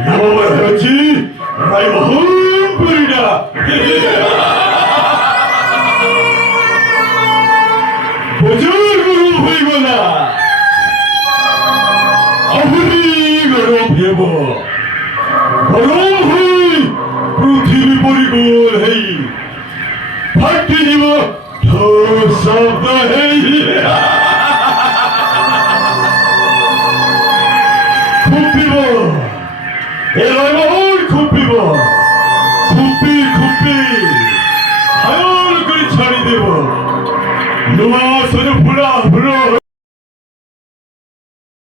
নামাবার হচ্ছে রায়মোহনপুরীরা প্রচুর গরম হইব না আহুরি গরম হইব গরম হই পৃথিবী পরিগোল হই ফাটি দিব শব্দ হই খুপিব এ রায়মোহন খুপিব খুপি খুপি হায়ল করে ছাড়ি দেব নোয়া সরে ফুলা ফুলো